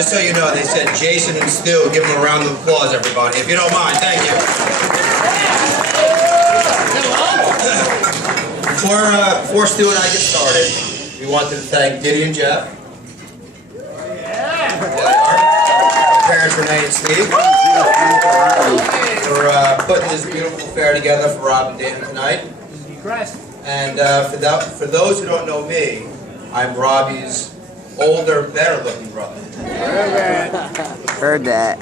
just so you know, they said Jason and Stu. Give them a round of applause, everybody, if you don't mind. Thank you. Before Stu and I get started, we wanted to thank Diddy and Jeff. There they are. Our parents, Renee and Steve, for putting this beautiful affair together for Rob and Dana tonight. And for those who don't know me, I'm Robbie's older, better-looking brother. Heard that.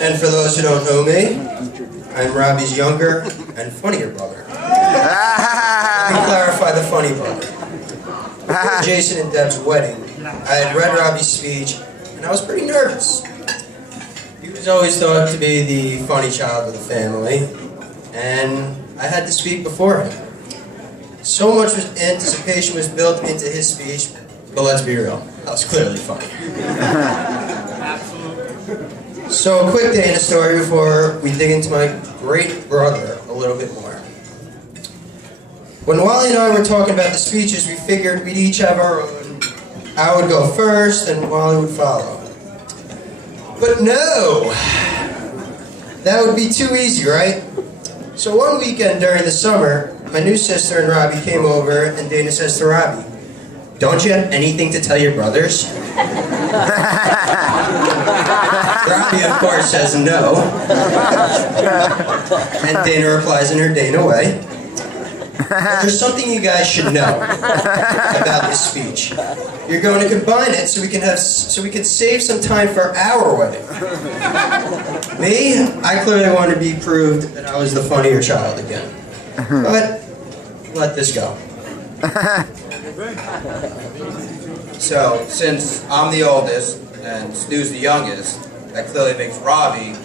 And for those who don't know me, I'm Robbie's younger and funnier brother. Let me clarify the funny brother. Before Jason and Deb's wedding, I had read Robbie's speech, and I was pretty nervous. He was always thought to be the funny child of the family, and I had to speak before him. So much anticipation was built into his speech, but let's be real, that was clearly funny. So a quick Dana story before we dig into my great brother a little bit more. When Wally and I were talking about the speeches, we figured we'd each have our own. I would go first and Wally would follow. But no! That would be too easy, right? So one weekend during the summer, my new sister and Robbie came over, and Dana says to Robbie, "Don't you have anything to tell your brothers?" Robbie, of course, says no. And Dana replies in her Dana way, "There's something you guys should know about this speech. You're going to combine it so we can save some time for our wedding." Me, I clearly want to be proved that I was the funnier child again. But let this go. So, since I'm the oldest and Stu's the youngest, that clearly makes Robbie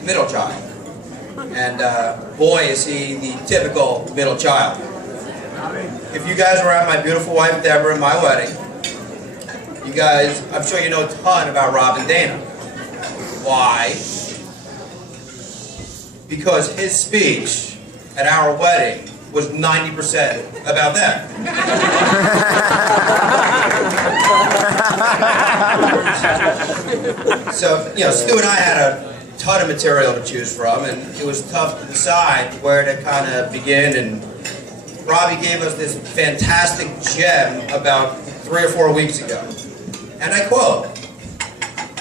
the middle child. And boy, is he the typical middle child. If you guys were at my beautiful wife Deborah and my wedding, you guys, I'm sure you know a ton about Rob and Dana. Why? Because his speech at our wedding was 90% about them. So, you know, Stu and I had a ton of material to choose from, and it was tough to decide where to kind of begin, and Robbie gave us this fantastic gem about 3 or 4 weeks ago. And I quote,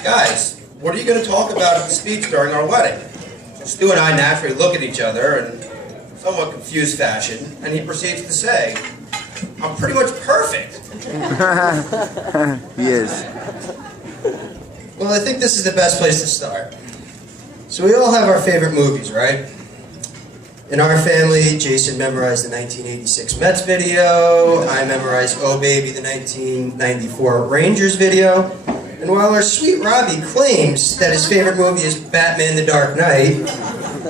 "Guys, what are you going to talk about at the speech during our wedding?" So Stu and I naturally look at each other in somewhat confused fashion, and he proceeds to say, "I'm pretty much perfect." Yes. Well, I think this is the best place to start. So we all have our favorite movies, right? In our family, Jason memorized the 1986 Mets video, I memorized Oh Baby, the 1994 Rangers video, and while our sweet Robbie claims that his favorite movie is Batman the Dark Knight,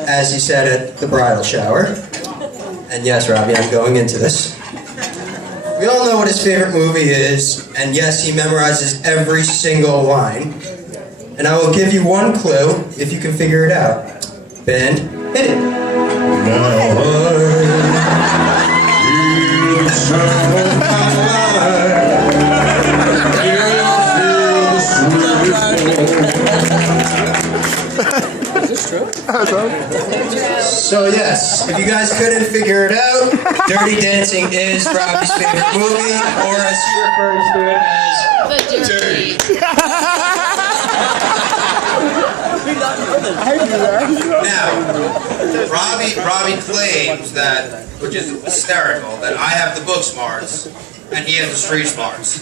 as he said at the bridal shower, and yes, Robbie, I'm going into this, we all know what his favorite movie is, and yes, he memorizes every single line, and I will give you one clue if you can figure it out. Ben, hit it. Is this true? So yes, if you guys couldn't figure it out, Dirty Dancing is Robbie's favorite movie, or as he refers to it as The Dirty. Now, Robbie claims that, which is hysterical, that I have the book smarts and he has the street smarts.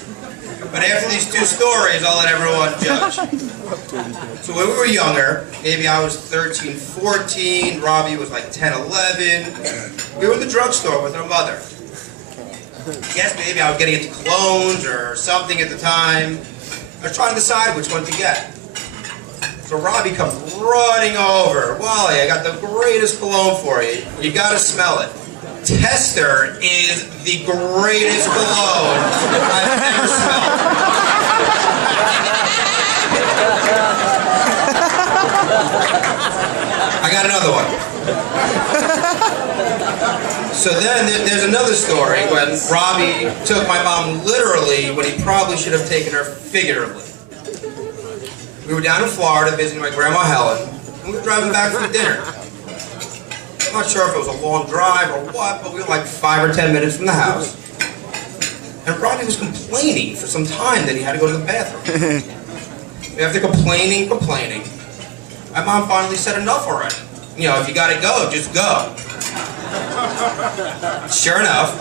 But after these two stories, I'll let everyone judge. So when we were younger, maybe I was 13, 14, Robbie was like 10, 11, we were in the drugstore with our mother. I guess maybe I was getting into clones or something at the time. I was trying to decide which one to get. So Robbie comes running over. "Wally, I got the greatest cologne for you. You gotta smell it. Tester is the greatest cologne I've ever smelled." I got another one. So then there's another story when Robbie took my mom literally when he probably should have taken her figuratively. We were down in Florida visiting my grandma Helen, and we were driving back from dinner. I'm not sure if it was a long drive or what, but we were like 5 or 10 minutes from the house. And Robbie was complaining for some time that he had to go to the bathroom. After complaining, my mom finally said enough already. You know, if you gotta go, just go. Sure enough,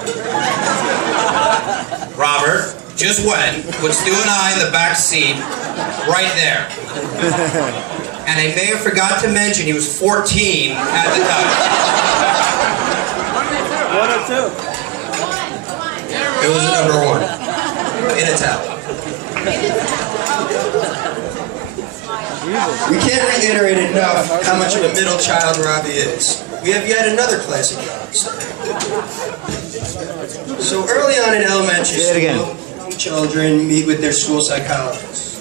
Robert just went with Stu and I in the back seat, right there. And I may have forgot to mention he was 14 at the time. 1 or 2? It was the number 1 in Italian. We can't reiterate enough how much of a middle child Robbie is. We have yet another classic Robbie story. So early on in elementary school, young children meet with their school psychologists.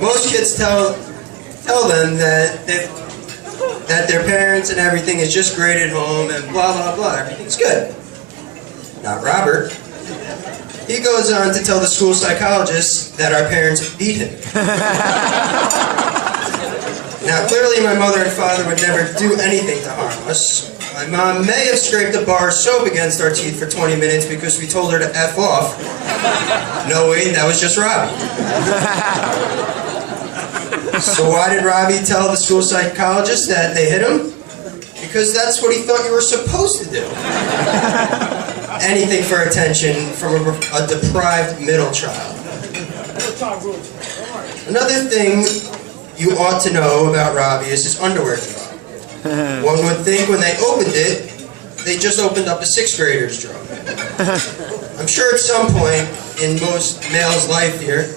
Most kids tell them that their parents and everything is just great at home and blah blah blah, everything's good. Not Robert. He goes on to tell the school psychologist that our parents beat him. Now, clearly my mother and father would never do anything to harm us. My mom may have scraped a bar of soap against our teeth for 20 minutes because we told her to F off. No, wait, that was just Robbie. So why did Robbie tell the school psychologist that they hit him? Because that's what he thought you were supposed to do. Anything for attention from a deprived middle child. Another thing you ought to know about Robbie is his underwear drawer. One would think when they opened it, they just opened up a 6th grader's drawer. I'm sure at some point in most males' life here,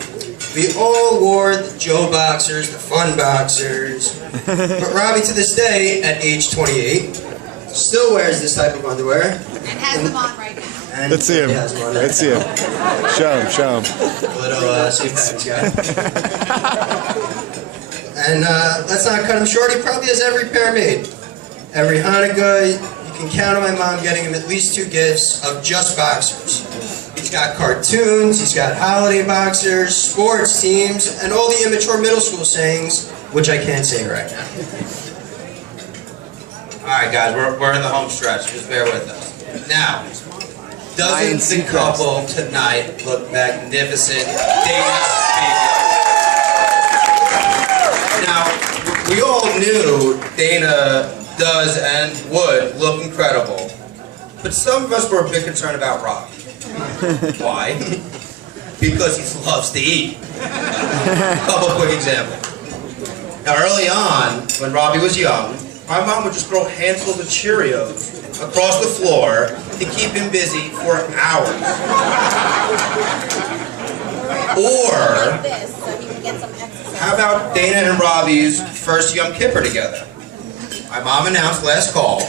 we all wore the Joe boxers, the fun boxers, but Robbie to this day, at age 28, still wears this type of underwear. And has them on right now. Let's see him. Let's see him. Show him, show him. A little St. Patrick's guy. And let's not cut him short, he probably has every pair made. Every Hanukkah, you can count on my mom getting him at least 2 gifts of just boxers. He's got cartoons, he's got holiday boxers, sports teams, and all the immature middle school sayings, which I can't say right now. Alright guys, we're in the home stretch, just bear with us. Now, doesn't the couple tonight look magnificent? Now, we all knew Dana does and would look incredible, but some of us were a bit concerned about Robbie. Why? Because he loves to eat. A couple quick examples. Now, early on, when Robbie was young, my mom would just throw handfuls of Cheerios across the floor to keep him busy for hours. Or, how about Dana and Robbie's first Yom Kippur together? My mom announced last call,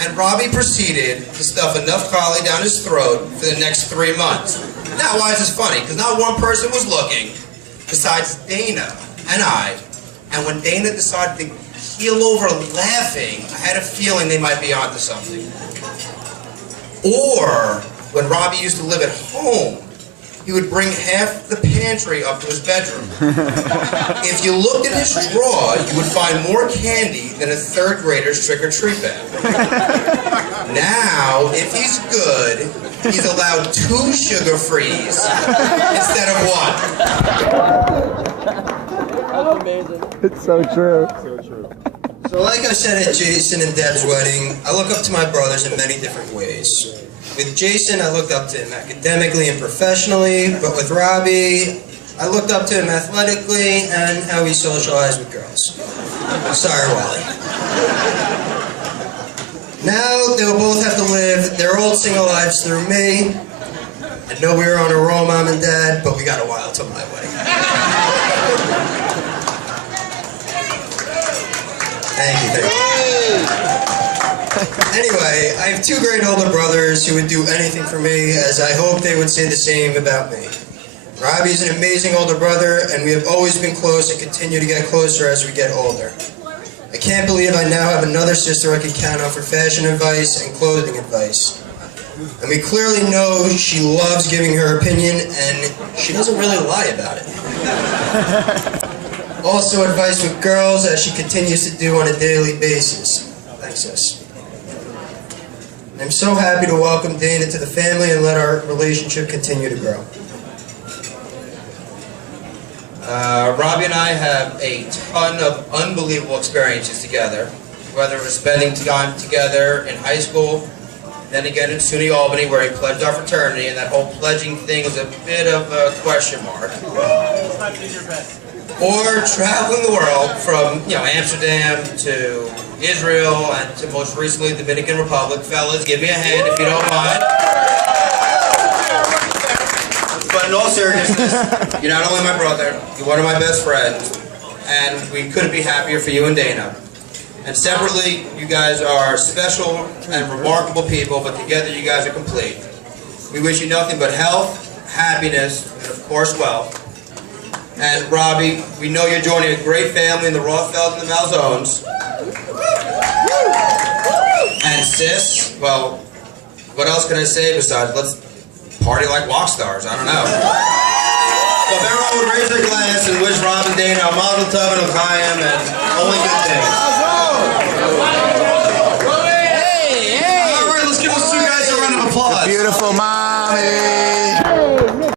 and Robbie proceeded to stuff enough coli down his throat for the next 3 months. Now, why is this funny? Because not one person was looking besides Dana and I. And when Dana decided to keel over laughing, I had a feeling they might be onto something. Or, when Robbie used to live at home, he would bring half the pantry up to his bedroom. If you looked at his drawer, you would find more candy than a 3rd grader's trick-or-treat bag. Now, if he's good, he's allowed 2 sugar-frees instead of 1. That's amazing. It's so true. So true. So like I said at Jason and Deb's wedding, I look up to my brothers in many different ways. With Jason, I looked up to him academically and professionally, but with Robbie, I looked up to him athletically and how he socialized with girls. Sorry, Wally. Now, they'll both have to live their old single lives through me. I know we were on a roll, Mom and Dad, but we got a while till my wedding. Thank you. Anyway, I have 2 great older brothers who would do anything for me, as I hope they would say the same about me. Robbie's an amazing older brother, and we have always been close and continue to get closer as we get older. I can't believe I now have another sister I can count on for fashion advice and clothing advice. And we clearly know she loves giving her opinion, and she doesn't really lie about it. Also advice with girls, as she continues to do on a daily basis. Thanks, sis. I'm so happy to welcome Dana to the family and let our relationship continue to grow. Robbie and I have a ton of unbelievable experiences together, whether it was spending time together in high school, then again in SUNY Albany where he pledged our fraternity, and that whole pledging thing is a bit of a question mark. Or traveling the world from Amsterdam to Israel and to most recently the Dominican Republic. Fellas, give me a hand if you don't mind. But in all seriousness, you're not only my brother, you're one of my best friends, and we couldn't be happier for you and Dana. And separately, you guys are special and remarkable people, but together you guys are complete. We wish you nothing but health, happiness, and of course wealth. And Robbie, we know you're joining a great family in the Rothfelds and the Malzones. And sis, well, what else can I say besides let's party like rock stars? I don't know. So if everyone would raise their glass and wish Rob and Dana a mazel tov and a l'chaim and only good things.